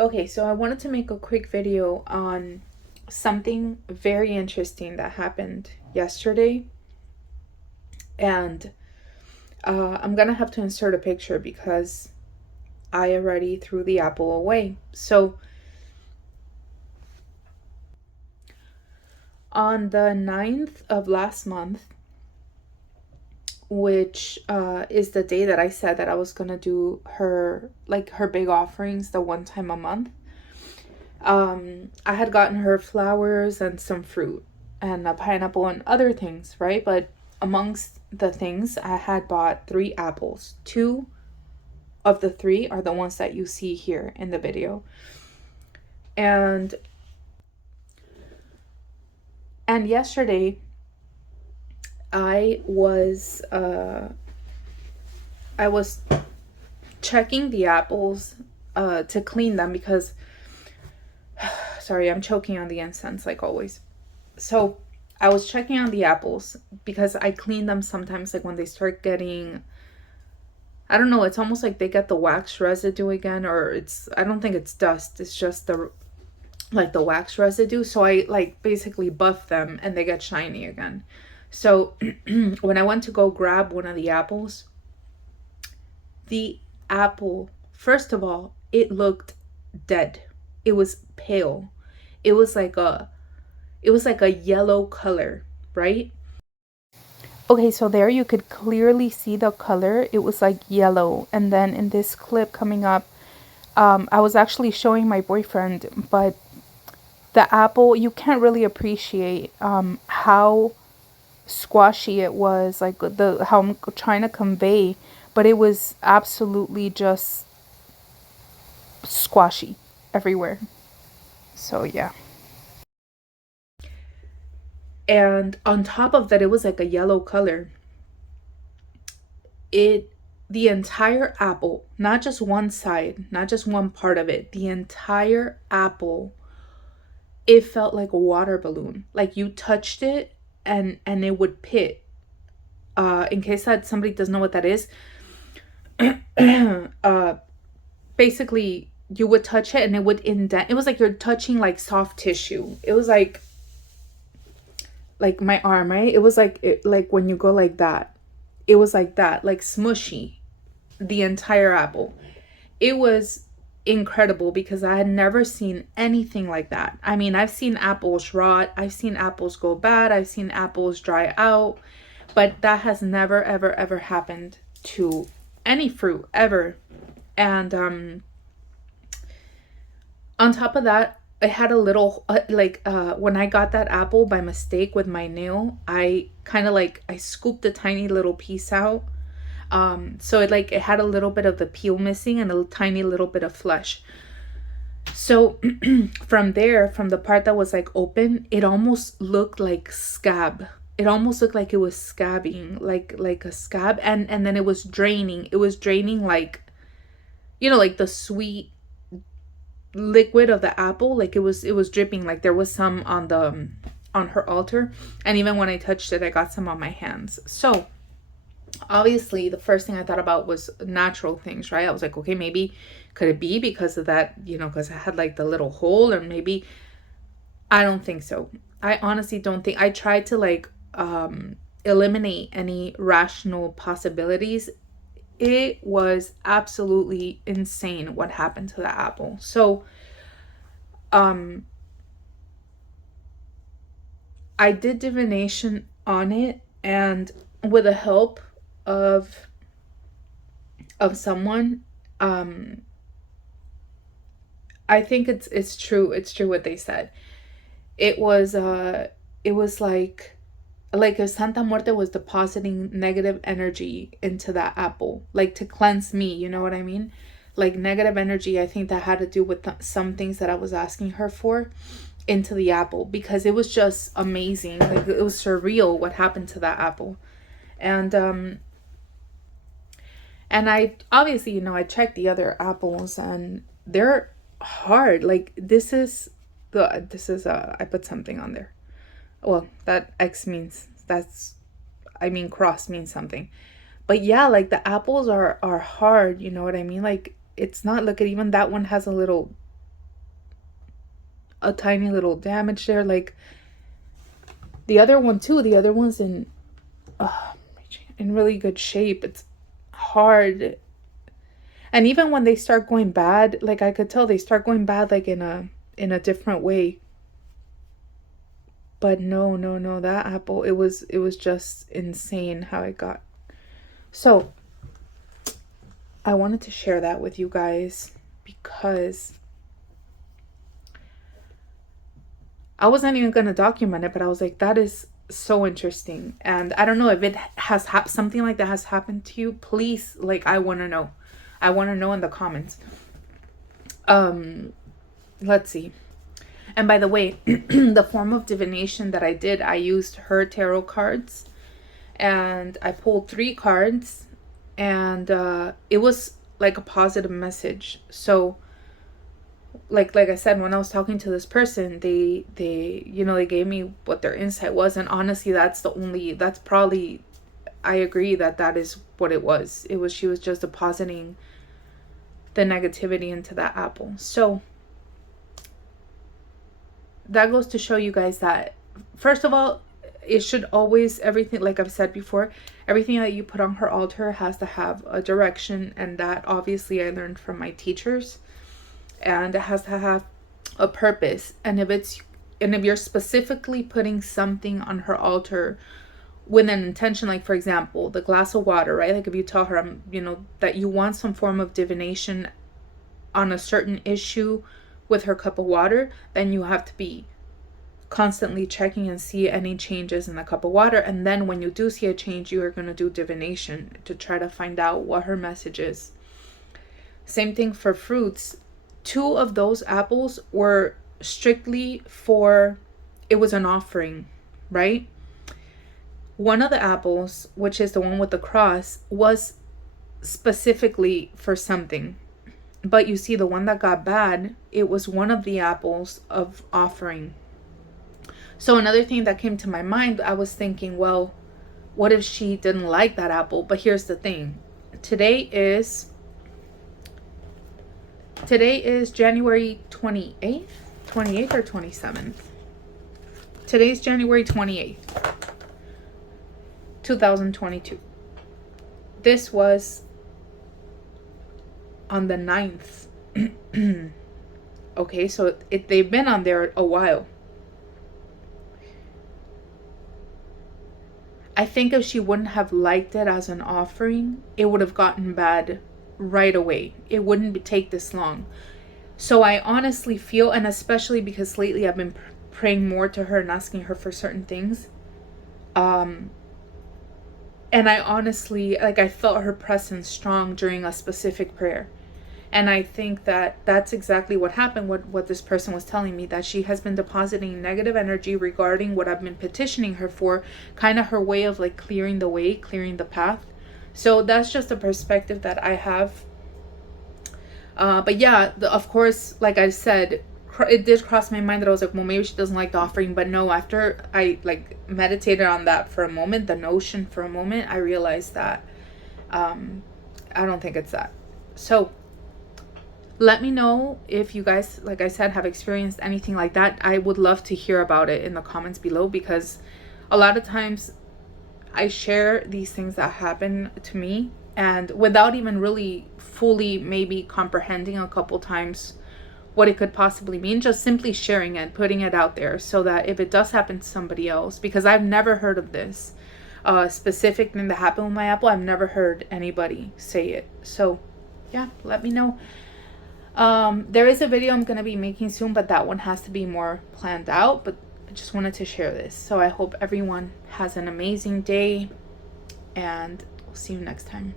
Okay, so I wanted to make a quick video on something very interesting that happened yesterday. And I'm gonna have to insert a picture because I already threw the apple away. So on the 9th of last month, which is the day that I said that I was gonna do her big offerings, the one time a month, I had gotten her flowers and some fruit and a pineapple and other things, right? But amongst the things, I had bought 3 apples. 2 of the 3 are the ones that you see here in the video. And yesterday I was checking the apples to clean them because sorry, I'm choking on the incense like always. So I was checking on the apples because I clean them sometimes, like when they start getting, I don't know, it's almost like they get the wax residue again, or I don't think it's dust, it's just the wax residue. So I basically buff them and they get shiny again. So when I went to go grab one of the apples, the apple, first of all, it looked dead. It was pale. It was like a yellow color, right? Okay, so there you could clearly see the color. It was like yellow. And then in this clip coming up, I was actually showing my boyfriend, but the apple, you can't really appreciate how squashy it was, like how I'm trying to convey, but it was absolutely just squashy everywhere. So yeah. And on top of that, it was like a yellow color. The entire apple, not just one side, not just one part of it, the entire apple, it felt like a water balloon. Like you touched it and it would pit. In case that somebody doesn't know what that is, basically you would touch it and it would indent. It was like you're touching like soft tissue. It was like my arm, right? It was like when you go like that. It was like that, like smushy, the entire apple. It was incredible because I had never seen anything like that. I mean, I've seen apples rot, I've seen apples go bad, I've seen apples dry out, but that has never ever ever happened to any fruit ever. And on top of that, it had a little when I got that apple by mistake with my nail, I kind of I scooped a tiny little piece out. So it had a little bit of the peel missing and a tiny little bit of flesh. So from there, from the part that was like open, it almost looked like scab. It almost looked like it was scabbing, like a scab, and then it was draining. It was draining like, like the sweet liquid of the apple. Like it was dripping. Like there was some on her altar, and even when I touched it, I got some on my hands. So obviously the first thing I thought about was natural things, right? I was like, okay, maybe could it be because of that, because I had like the little hole, or maybe, I don't think so. I honestly don't think. I tried to eliminate any rational possibilities. It was absolutely insane what happened to the apple. So I did divination on it, and with the help of someone, I think it's true. It's true what they said. It was like if Santa Muerte was depositing negative energy into that apple, like to cleanse me, you know what I mean? Like negative energy, I think that had to do with some things that I was asking her for into the apple, because it was just amazing. Like it was surreal what happened to that apple. And I obviously, I checked the other apples and they're hard. Like this is I put something on there. Well, that X means cross means something. But yeah, like the apples are hard, you know what I mean? Like it's not, look at, even that one has a little a tiny little damage there. Like the other one too. The other one's in really good shape. It's hard. And even when they start going bad, like I could tell they start going bad like in a different way. But no, that apple, it was just insane how it got. So I wanted to share that with you guys because I wasn't even going to document it, but I was like, that is so interesting. And I don't know if it has something like that has happened to you. Please, like, I want to know. I want to know in the comments. Let's see. And by the way, the form of divination that I did, I used her tarot cards. And I pulled 3 cards. And it was like a positive message. So like I said, when I was talking to this person, they gave me what their insight was. And honestly, that's probably, I agree that is what it was. She was just depositing the negativity into that apple. So that goes to show you guys that, first of all, it should always, everything, like I've said before, everything that you put on her altar has to have a direction. And that obviously I learned from my teachers. And it has to have a purpose. And if you're specifically putting something on her altar with an intention, like for example, the glass of water, right? Like if you tell her, that you want some form of divination on a certain issue with her cup of water, then you have to be constantly checking and see any changes in the cup of water. And then when you do see a change, you are going to do divination to try to find out what her message is. Same thing for fruits. 2 of those apples were strictly it was an offering, right? One of the apples, which is the one with the cross, was specifically for something. But you see, the one that got bad, it was one of the apples of offering. So another thing that came to my mind, I was thinking, well, what if she didn't like that apple? But here's the thing. Today is January 28th or 27th. Today's January 28th, 2022. This was on the 9th. Okay, so they've been on there a while. I think if she wouldn't have liked it as an offering, it would have gotten bad right away. It wouldn't take this long. So I honestly feel, and especially because lately I've been praying more to her and asking her for certain things, and I honestly, like, I felt her presence strong during a specific prayer. And I think that that's exactly what happened, what this person was telling me, that she has been depositing negative energy regarding what I've been petitioning her for, kind of her way of like clearing the way, clearing the path. So that's just a perspective that I have. But yeah, of course, like I said, it did cross my mind that I was like, well, maybe she doesn't like the offering. But no, after I like meditated on that for a moment, the notion for a moment, I realized that I don't think it's that. So let me know if you guys, like I said, have experienced anything like that. I would love to hear about it in the comments below, because a lot of times I share these things that happen to me, and without even really fully maybe comprehending a couple times what it could possibly mean, just simply sharing it, putting it out there, so that if it does happen to somebody else, because I've never heard of this specific thing that happened with my apple, I've never heard anybody say it. So yeah, let me know. There is a video I'm going to be making soon, but that one has to be more planned out. But I just wanted to share this. So I hope everyone has an amazing day, and we'll see you next time.